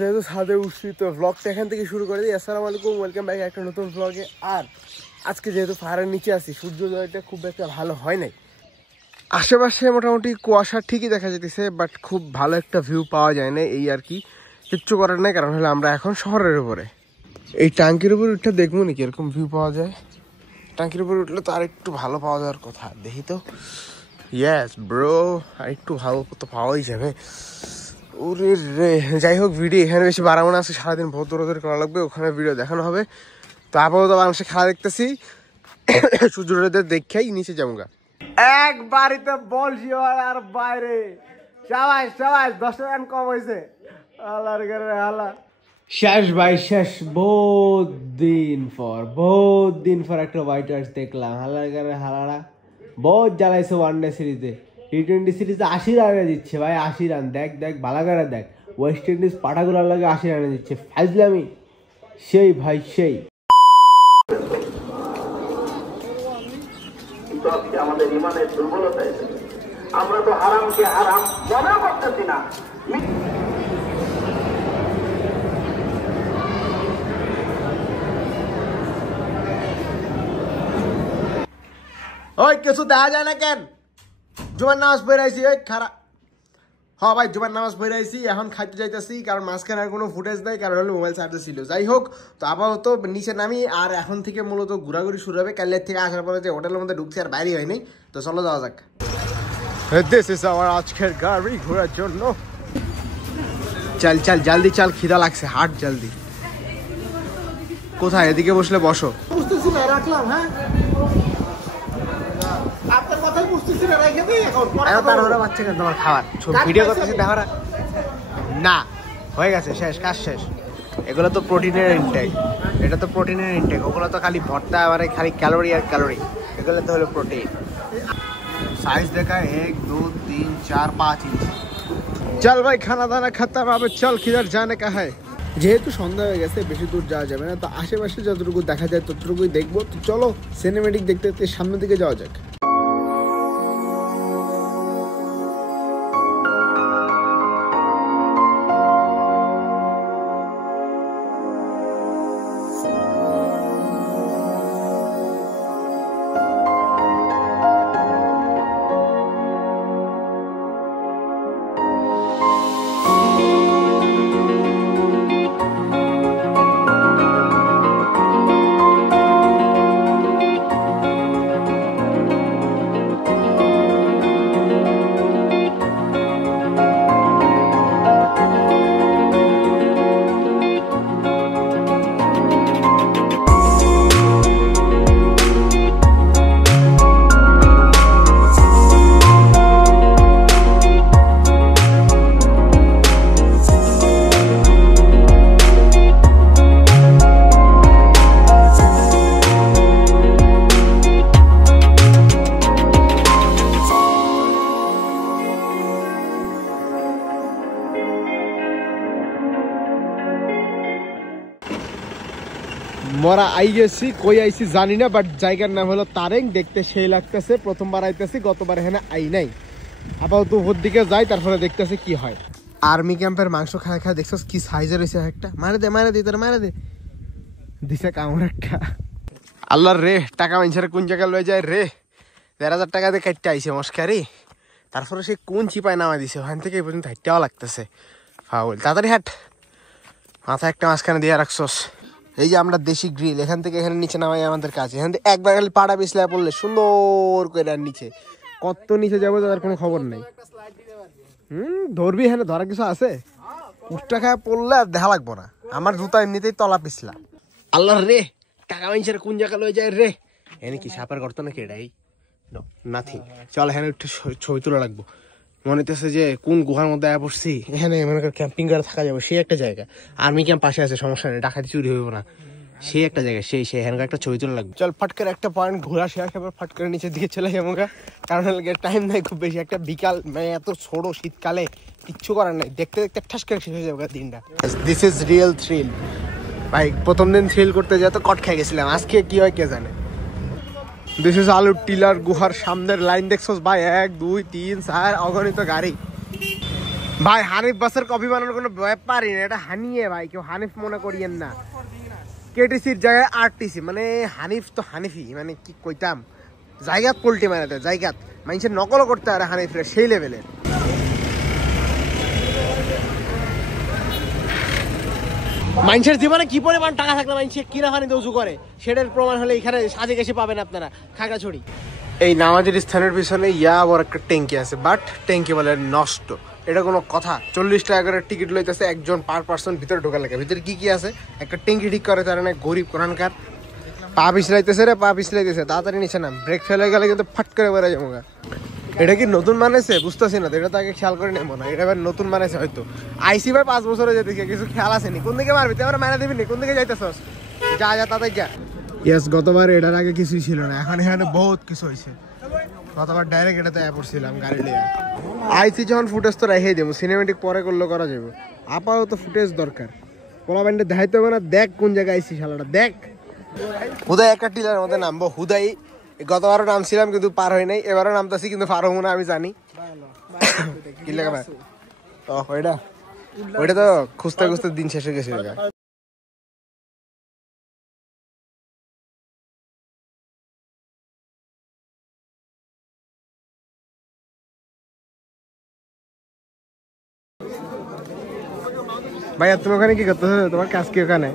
যেহেতু ছাদে উঠছি তো ব্লগটা এখান থেকে শুরু করে দিই। আসসালামু আলাইকুম, ওয়েলকাম ব্যাক একটা নতুন ব্লগে। আর আজকে যেহেতু পাহাড়ের নিচে আছি, সূর্যোদয়টা খুব একটা ভালো হয় নাই। আশেপাশে মোটামুটি কুয়াশা ঠিকই দেখা যেতেছে, বাট খুব ভালো একটা ভিউ পাওয়া যায় না, এই আর কি। কিচ্ছু করার নাই, কারণ হলে আমরা এখন শহরের উপরে। এই টাঙ্কির উপরে উঠে দেখবো নাকি এরকম ভিউ পাওয়া যায়। টাঙ্কির উপরে উঠলে তো আর একটু ভালো পাওয়া যাওয়ার কথা, দেখি তো। ইয়েস ব্রো, আর একটু ভালো তো পাওয়াই যাবে। ওরে রে, যাই হোক, ভিডিও এখানে বেশি বাড়াবো না, আছে সারাদিন বহুত দৌড়াদৌড়ি করা লাগবে, ওখানে ভিডিও দেখানো হবে। তো আপাতত বাংলাদেশে খেলা দেখতেছি, সূর্যোদয় দেখেই নিচে যাবো গা। এক বাড়িতে বল আর বাইরে সবাই 10টা রান কম হয়েছে। শেষ ভাই শেষ, বহুত দিন পর একটা হোয়াইট ওয়াশ দেখলাম। হালারা বহুত জ্বালাইছে ওয়ানডে সিরিজে। টি-20 সিরিজে 80 রানে দিচ্ছে ভাই, 80 রান। দেখ বালাগারা দেখ, ওয়েস্ট ইন্ডিজ পাঠাগুলার লাগে 80 রানে দিচ্ছে। ফাজলামি সেই ভাই সেই। আমাদের ইমানের দুর্বলতা, আমরা তো হারামকে হারাম মনে করতেছি না। ওই কিছু দেখা যায় না কেন? জুমার নামাজ পড়ে আইছি, ওই খারাপ। হ্যাঁ ভাই, জুমার নামাজ পড়ে আইছি, এখন খাইতে যাইতেছি, কারণ মাঝখানে আর কোনো ফুটেজ নাই, কারণ হলো মোবাইল চার্জে ছিল। যাই হোক, তো আপাতত নিচে নামি, আর এখন থেকে মূলত ঘোরাঘুরি শুরু হবে। কালের থেকে আসার পরে যে হোটেলের মধ্যে ঢুকছি আর বাইরে হয়নি, তো চলো যাওয়া যাক। দিস ইজ আওয়ার আজকের গাড়ি ঘোরার জন্য। চল জলদি চল, খিদা লাগছে, হাট জলদি। কোথায়? এদিকে বসলে বসো। বুঝতেছি না, রাখলাম। হ্যাঁ, আপনার কথাই বুঝতেছি না, রেখে দিই এখন। তারপরে বাচ্চা কেন তোমার খাবার ভিডিও করতেছি, দেখো না। হয়ে গেছে, শেষ, কাজ শেষ। এগুলো তো প্রোটিনের ইনটেক, এটা তো প্রোটিনের ইনটেক। ওগুলো তো খালি ভর্তা, মানে খালি ক্যালোরি আর ক্যালোরি। এগুলো তো হলো প্রোটিন। সাইজ দেখায় 1 2 3 4 5 इंच। চল ভাই, খানা দানা খতম, আবে চল কিধর जाने का है। যেহেতু সন্ধ্যা হয়ে গেছে, বেশি দূর যাওয়া যাবে না, তো আশেপাশে যতটুকু দেখা যায় ততটুকুই দেখবো। তো চলো সিনেমেটিক দেখতে দেখতে সামনের দিকে যাওয়া যাক। মরা আই গেছি, কই আইছি জানি না, বাট জায়গার নাম হলো তারেং। দেখতে সেই লাগতেছে, প্রথমবার আইতেছি, গতবার এখানে আই নাই। আপাতত ওর দিকে যাই, তারপরে দেখতেছি কি হয়। আর্মি ক্যাম্পের মাংস খায় দেখছো কি সাইজের হয়েছে একটা। মারে দে তোর, মারে দে দিছে কামড় একটা। আল্লাহর রে, টাকা মানুষের কোন জায়গায় লয়ে যায় রে। 13,000 টাকা দিয়ে কাটতে আইছে মস্কারি, তারপরে সে কোন চিপায় নামা দিছে, ওখান থেকে এই পর্যন্ত হাইটাও লাগতেছে। ফাউল, তাড়াতাড়ি হাট। মাথা একটা মাঝখানে দিয়ে রাখছোস। এই যে আমরা দেশি গ্রিল, এখান থেকে এখানে নিচে নামাই আমাদের কাছে। এখান থেকে একবার খালি পাড়া পিছলে পড়লে সুন্দর করে নিচে, কত নিচে যাবো তার কোনো খবর নেই। ধরবি, এখানে ধরার কিছু আছে? উঠটা খায় পড়লে আর দেখা লাগবো না। আমার জুতা এমনিতেই তলা পিছলা। আল্লাহর রে, টাকা মানুষের কোন জায়গা লয়ে যায় রে। এনে কি সাপের গর্ত নাকি? এটাই নাথিং। চল এখানে একটু ছবি তোলা লাগবো। মনে হইতেছে যে কোন গুহার মধ্যে আয়া পড়ছি। এখানে মনে কর ক্যাম্পিং করে থাকা যাবে, সেই একটা জায়গা। আর্মি ক্যাম্প পাশে আছে, সমস্যা নেই, ডাকাতি চুরি হইব না, সেই একটা জায়গা। সেই এখানকার একটা ছবি তোলা লাগবে। চল ফট করে একটা পয়েন্ট ঘোরা শেষ, এবার ফট করে নিচের দিকে চলে যাবো, কারণ টাইম নাই খুব বেশি। একটা বিকাল, মানে এত ছোট শীতকালে কিচ্ছু করার নাই, দেখতে দেখতে ঠাস করে শেষ হয়ে যাবে দিনটা। দিস ইজ রিয়েল থ্রিল ভাই। প্রথম দিন থ্রিল করতে যেত কট খেয়ে গেছিলাম, আজকে কি হয় কে জানে। দিস ইজ আলুর টিলার গুহার সামনের লাইন দেখছোস ভাই, 1 2 3 4 অগণিত গাড়ি। ভাই হানিফ বাসের কপি বানানোর কোনো ব্যাপারই না, এটা হানিয়ে ভাই, কেউ হানিফ মনে করিয়েন না। কেটিসির জায়গায় আরটিসি, মানে হানিফ তো হানিফি, মানে কি কইতাম, জায়গাত পোল্টি মারাতে, জায়গাত মানুষের নকলও করতে পারে হানিফরে, সেই লেভেলের। মানুষের জীবনে কি পরিমাণ টাকা থাকলে মানুষ কিনা পানিতে উঁচু করে, সেটার প্রমাণ হলে এখানে সাজে গেছে পাবেন আপনারা খাগড়াছড়ি। এই নামাজের স্থানের পিছনে বড় একটা ট্যাঙ্কি আছে, বাট ট্যাঙ্কি বলে নষ্ট, এটা কোনো কথা। 40 টাকা করে টিকিট লইতেছে একজন পার পার্সন ভিতরে ঢোকার লাগে। ভিতরে কি কি আছে, একটা ট্যাঙ্কি ঠিক করে তার না, গরিব কোরআনকার পা পিছলাইতেছে রে, পা পিছলাইতেছে, তাড়াতাড়ি নিচে নাম, ব্রেক ফেল হয়ে গেলে কিন্তু ফাট করে বেড়ে যাবো। এটা কি নতুন মানেছে বুঝতেছি না, এটা তো আগে খেয়াল করে নেবো না, এটা এবার নতুন মানেছে হয়তো। আইসি ভাই 5 বছরে যেতে কিছু খেয়াল আসেনি, কোন দিকে মারবি তুই, আমরা মারা দিবি নি, কোন দিকে যাইতেছস, যা যা তাদের যা। ইয়েস, গতবার এটার আগে কিছুই ছিল না, এখন এখানে বহুত কিছু হয়েছে। গতবার ডাইরেক্ট এটাতে পড়ছিলাম গাড়ি নিয়ে। আইসি যখন ফুটেজ তো রেখে দেবো, সিনেমেটিক পরে করলে করা যাবে, আপাতত ফুটেজ দরকার। কোলা ব্যান্ডে দেখাইতে হবে না, দেখ কোন জায়গায় আইসি শালাটা, দেখ। হুদাই একটা টিলার মধ্যে নামবো, হুদাই গতবারও নামছিলাম কিন্তু পার হয় নাই, এবারও নামতেছি কিন্তু পার হবো না আমি জানি। কি লেখা ভাই, ওইটা তো খুঁজতে খুঁজতে দিন শেষ হয়ে গেছে। ভাইয়া তুমি ওখানে কি করতেছো, তোমার কাজ কি ওখানে?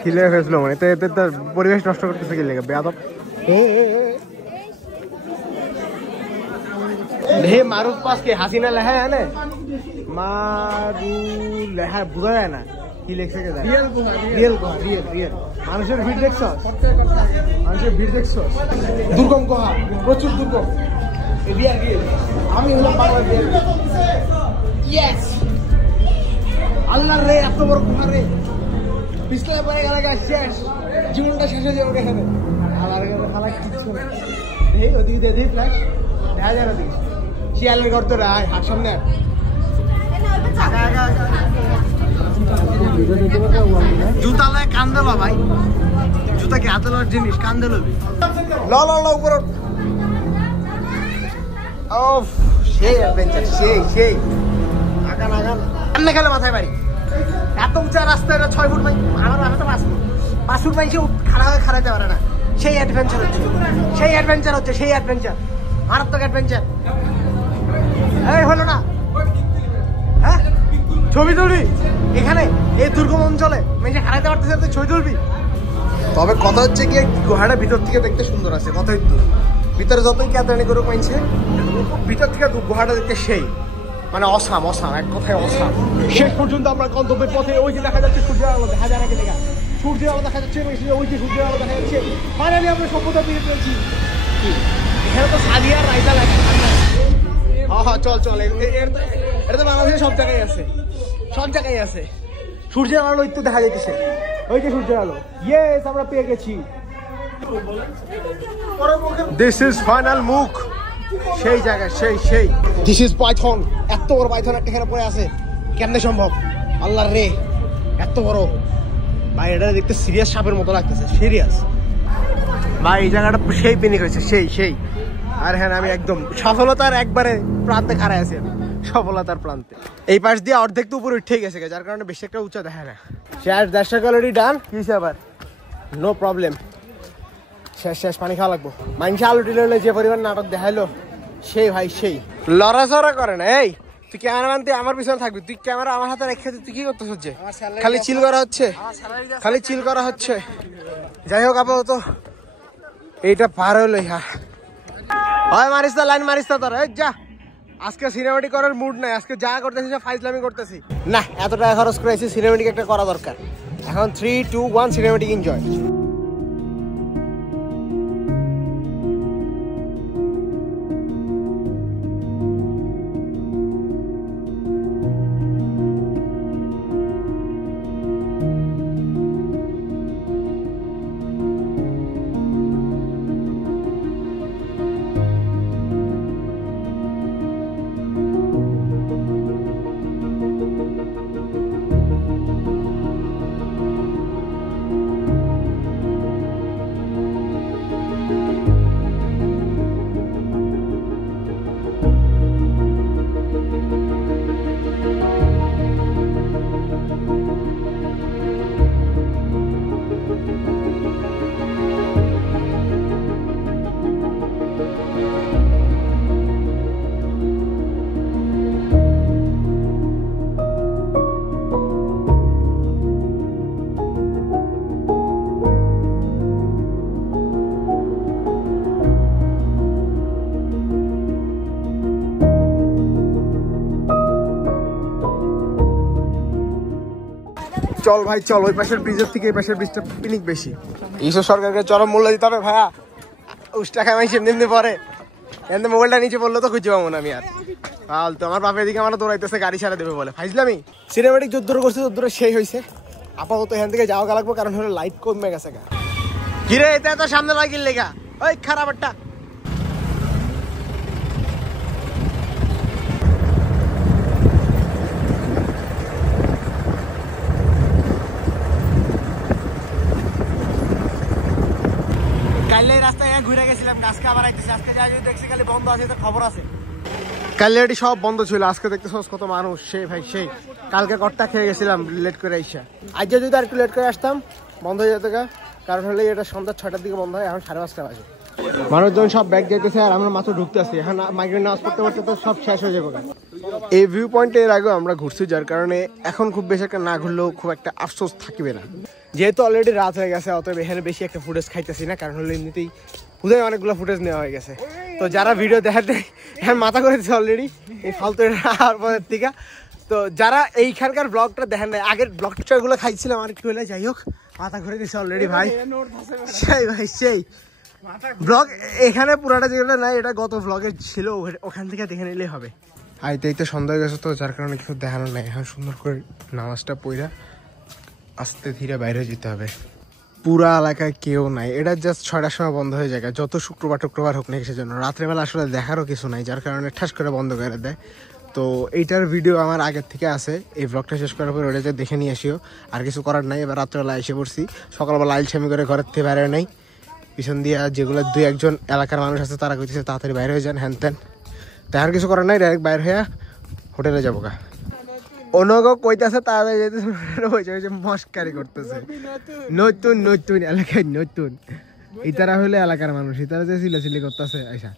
খিলে ফেসলো মানে তো, এতে তো পরিবেশ নষ্ট করতেছে কি লেগে বেয়াদব। মারুফ পাস কে হাসিনা লেখা है ना, মারু লেখা বোঝা যায় না কি লেখছে, রিয়েল রিয়েল রিয়েল। মানুষের ভিড় দেখছ, মানুষের ভিড় দেখছ, দুর্গম গুহা, প্রচুর দুর্গম। আমি হলাম বাংলাদেশ। ইয়েস, আল্লাহ রে, এত বড় গুহা রে, পিছলে পরে গেলে শেষ, জীবনটা শেষ হয়ে যাবে এখানে। ওদিকে দিয়ে দিই ফ্ল্যাশ, দেখা যায় ওদিকে শিয়ালের ঘর তো রায় হাট সামনে। জুতা লয় কান্দে লো ভাই, জুতা কি হাতে লওয়ার জিনিস, কান্দে লবি। ল ল ল উপর, ও সেই অ্যাডভেঞ্চার, সেই আগান আগান সামনে খেলে মাথায় বাড়ি। এত উঁচা রাস্তা, এটা 6 ফুট, আমার আমি তো 5 ফুট সে খাড়া হয়ে খাড়াইতে পারে না। সেই অ্যাডভেঞ্চার হচ্ছে, সেই অ্যাডভেঞ্চার হচ্ছে, সেই অ্যাডভেঞ্চার, মারাত্মক অ্যাডভেঞ্চার। এই হলো না, হ্যাঁ ছবি তুলবি এখানে এই দুর্গম অঞ্চলে, মেয়ে খাড়াইতে পারতেছে তুই ছবি তুলবি। তবে কথা হচ্ছে কি, গুহাটা ভিতর থেকে দেখতে সুন্দর আছে, কথাই তো। ভিতরে যতই ক্যাতানি করুক মানছে, ভিতর থেকে গুহাটা দেখতে সেই মানে অসাম, এক কথায় অসাম। শেষ পর্যন্ত আমরা গন্তব্যের পথে, ওই যে দেখা যাচ্ছে সূর্যের আলো, দেখা যায় নাকি দেখা, সূর্যের আলো দেখা যাচ্ছে, ওই যে সূর্যের আলো দেখা যাচ্ছে। ফাইনালি আমরা সভ্যতা পেয়ে পেয়েছি। এখানে তো সাদিয়ার রায়তা লাগে। হ্যাঁ চল, এটা তো বাংলাদেশে সব জায়গায় আছে, সব জায়গায় আছে। সূর্যের আলো একটু দেখা যাইতেছে, ওই যে সূর্যের আলো। ইয়েস, আমরা পেয়ে গেছি। দিস ইজ ফাইনাল মুখ, সেই জায়গায়, সেই দিস ইজ পাইথন। এত বড় পাইথন একটা এখানে পড়ে আছে, কেমনে সম্ভব? আল্লাহ রে, এত বড় ভাই, এটা দেখতে সিরিয়াস সাপের মতো লাগতেছে, সিরিয়াস ভাই। এই জায়গাটা সেই পিনিক হয়েছে, সেই। আর হ্যাঁ, আমি একদম সফলতার একবারে প্রান্তে খাড়াই আছি, আমি সফলতার প্রান্তে। এই পাশ দিয়ে অর্ধেক তো উপরে উঠে গেছে, যার কারণে বেশি একটা উঁচা দেখা না। শেষ, দর্শক অলরেডি ডান, কিসে আবার নো প্রবলেম। শেষ পানি খাওয়া লাগবো। মানুষ আলু টিলে যে পরিমাণ নাটক দেখাইলো, সেই ভাই সেই লড়াচড়া করে না। এই তুই ক্যামেরাম্যান, তুই আমার পিছনে থাকবি, তুই ক্যামেরা আমার হাতে রেখে তুই কি করতে হচ্ছে? খালি চিল করা হচ্ছে, যাই হোক আপাতত এইটা পার হলো। হয় মারিস না, লাইন মারিস না তোর, এই যা। আজকে সিনেমেটিক করার মুড নাই, আজকে যা করতেছি ফাইজলামি করতেছি না। এত টাকা খরচ করেছি, সিনেমেটিক একটা করা দরকার। এখন 3, 2, 1 সিনেমেটিক এনজয়। চল ভাই চল, ওই পাশের ব্রিজের থেকে এই পাশের ব্রিজটা পিনিক বেশি। ঈশ্বর সরকারকে চরম মূল্য দিতে হবে ভাইয়া, উষ্টা খাই মাইছে এমনি পরে এমনি মোবাইলটা নিচে পড়লো তো খুঁজে পাবো না আমি আর। তো আমার বাপের দিকে আমার দৌড়াইতেছে গাড়ি ছাড়া দেবে বলে, ফাইজলামি। সিনেমেটিক যদ্দূর করছে তদ্দূরে সেই হয়েছে, আপাতত এখান থেকে যাওয়া লাগবো কারণ হলো লাইট কমে গেছে গা। কিরে এটা তো সামনে লাগিল লেগা, ওই খারাপ একটা কালে রাস্তায় ঘুরে গেছিলাম, আজকে আবার আইতেছি। আজকে যাই দেখছি খালি বন্ধ আছে, তো খবর আছে কালে এটি সব বন্ধ ছিল, আজকে দেখতেছ কত মানুষ। সেই ভাই সেই কালকে কর্তা খেয়ে গেছিলাম লেট করে আইসা, আজ যদি আর একটু লেট করে আসতাম বন্ধ হয়ে যেত গা, কারণ হলে এটা সন্ধ্যা 6টার দিকে বন্ধ হয়, এখন 5:30 বাজে। মানুষজন সব ব্যাগ যেতেছে আর আমরা মাত্র ঢুকতে আসি, এখন মাইগ্রেন নামাজ পড়তে পড়তে তো সব শেষ হয়ে যাবে। এই ভিউ পয়েন্টে এর আগেও আমরা ঘুরছি, যার কারণে এখন খুব বেশি একটা না ঘুরলেও খুব একটা আফসোস থাকবে না, যেহেতু অলরেডি রাত হয়ে গেছে। অতএব এখানে বেশি একটা ফুটেজ খাইতেছি না, কারণ হলো এমনিতেই হুদায় অনেকগুলো ফুটেজ নেওয়া হয়ে গেছে। তো যারা ভিডিও দেখাতে এখন মাথা করে দিচ্ছে অলরেডি এই ফালতু পরের থেকে, তো যারা এইখানকার ব্লগটা দেখেন নাই, আগের ব্লগটাগুলো খাইছিলাম আর একটু হলে, যাই হোক মাথা ঘুরে দিচ্ছে অলরেডি ভাই। সেই ভাই সেই ব্লগ এখানে পুরাটা যেগুলো নাই, এটা গত ব্লগে ছিল, ওখান থেকে দেখে নিলেই হবে। আইতেই তো সন্ধ্যা হয়ে গেছে, তো যার কারণে কিছু দেখানো নাই। এখন সুন্দর করে নামাজটা পড়া আস্তে ধীরে বাইরে যেতে হবে। পুরা এলাকায় কেউ নাই, এটা জাস্ট 6টার সময় বন্ধ হয়ে যায়, যত শুক্রবার টুক্রবার হোক না কিসের জন্য। রাত্রেবেলা আসলে দেখারও কিছু নাই, যার কারণে ঠাস করে বন্ধ করে দেয়। তো এইটার ভিডিও আমার আগের থেকে আছে, এই ব্লগটা শেষ করার পর ওটা দেখে নিয়ে আসিও। আর কিছু করার নাই, এবার রাত্রেবেলা এসে পড়ছি, সকালবেলা আইলছামি করে ঘরের থেকে বাইরে নাই। পিছন দিয়ে যেগুলো 2-1জন এলাকার মানুষ আছে তারা কইতেছে তাড়াতাড়ি বাইরে হয়ে যান হ্যান ত্যান, তার কিছু করার নাই, ডাইরেক্ট বাইরে হয়ে হোটেলে যাবো গা। অন্যকেও কইতেছে তাড়াতাড়ি যেতেছে, মস্কারি করতেছে। নতুন নতুন এলাকায় নতুন, ইতারা হলে এলাকার মানুষ, ইতারা যে চিলাচিলি করতেছে আইসা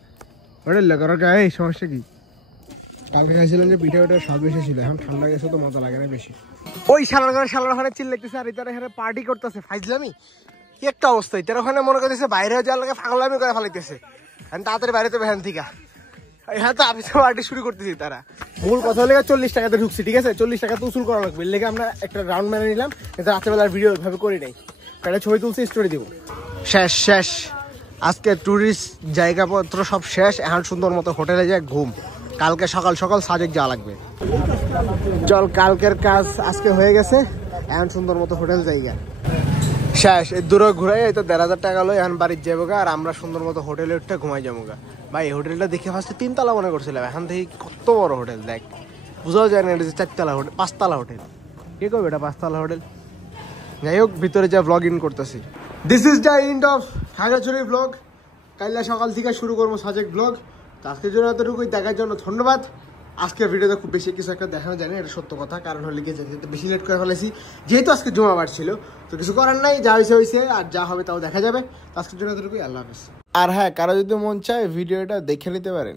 হোটেল করার গায়ে। এই সমস্যা কি? কালকে খাইছিলাম যে পিঠা ওটা স্বাদ বেশি ছিল, এখন ঠান্ডা গেছে তো মজা লাগে না বেশি। ওই শালার ওখানে চিল লাগতেছে আর ইতারা এখানে পার্টি করতেছে, ফাইজলামি কি একটা অবস্থা। ইতারা ওখানে মনে করতেছে বাইরে যাওয়ার লাগে ফাগলামি করে ফেলাইতেছে, তাড়াতাড়ি বাইরে তো ভ্যান থেকে হ্যাঁ তো আমি তো পার্টি শুরু করতেছি। তারা মূল কথা হলে 40 টাকাতে ঢুকছি, ঠিক আছে, 40 টাকা তো উসুল করা লাগবে, লেগে আমরা একটা রাউন্ড মেনে নিলাম, কিন্তু রাত্রেবেলার ভিডিও ওইভাবে করি নাই, একটা ছবি তুলছি স্টোরি দিব। শেষ শেষ আজকে টুরিস্ট জায়গাপত্র সব শেষ, এখন সুন্দর মতো হোটেলে যায় ঘুম, কালকে সকাল সকাল সাজেক যাওয়া লাগবে। চল কালকের কাজ আজকে হয়ে গেছে, এখন সুন্দর মতো হোটেল জায়গা শেষ। এই দূরে ঘুরাই এই তো 1,500 টাকা লই, এখন বাড়ির যাবো গা, আর আমরা সুন্দর মতো হোটেলে উঠে ঘুমাই যাবো গা। ভাই এই হোটেলটা দেখে ফার্স্টে 3 তলা মনে করছিলাম, এখন থেকে কত বড় হোটেল দেখ, বুঝাও যায় না এটা যে 4 তলা হোটেল, 5 তলা হোটেল। কে কবে এটা 5 তলা হোটেল? যাই হোক ভিতরে যা ব্লগ ইন করতেছি। This is the end of Khagrachhari blog. কাইলা সকাল থেকে শুরু করবো সাজেক ব্লগ। তো আজকের জন্য এতটুকুই, দেখার জন্য ধন্যবাদ। আজকের ভিডিওতে খুব বেশি কিছু একটা দেখানো যায় না, এটা সত্য কথা, কারণ হলে গিয়ে যেতে বেশি লেট করে ফেলেছি, যেহেতু আজকে জুমাবার ছিল। তো কিছু করার নাই, যা হয়েছে হয়েছে, আর যা হবে তাও দেখা যাবে। আজকের জন্য এতটুকুই, আল্লাহ হাফেজ। আর হ্যাঁ, কারো যদি মন চায় ভিডিওটা দেখে নিতে পারেন।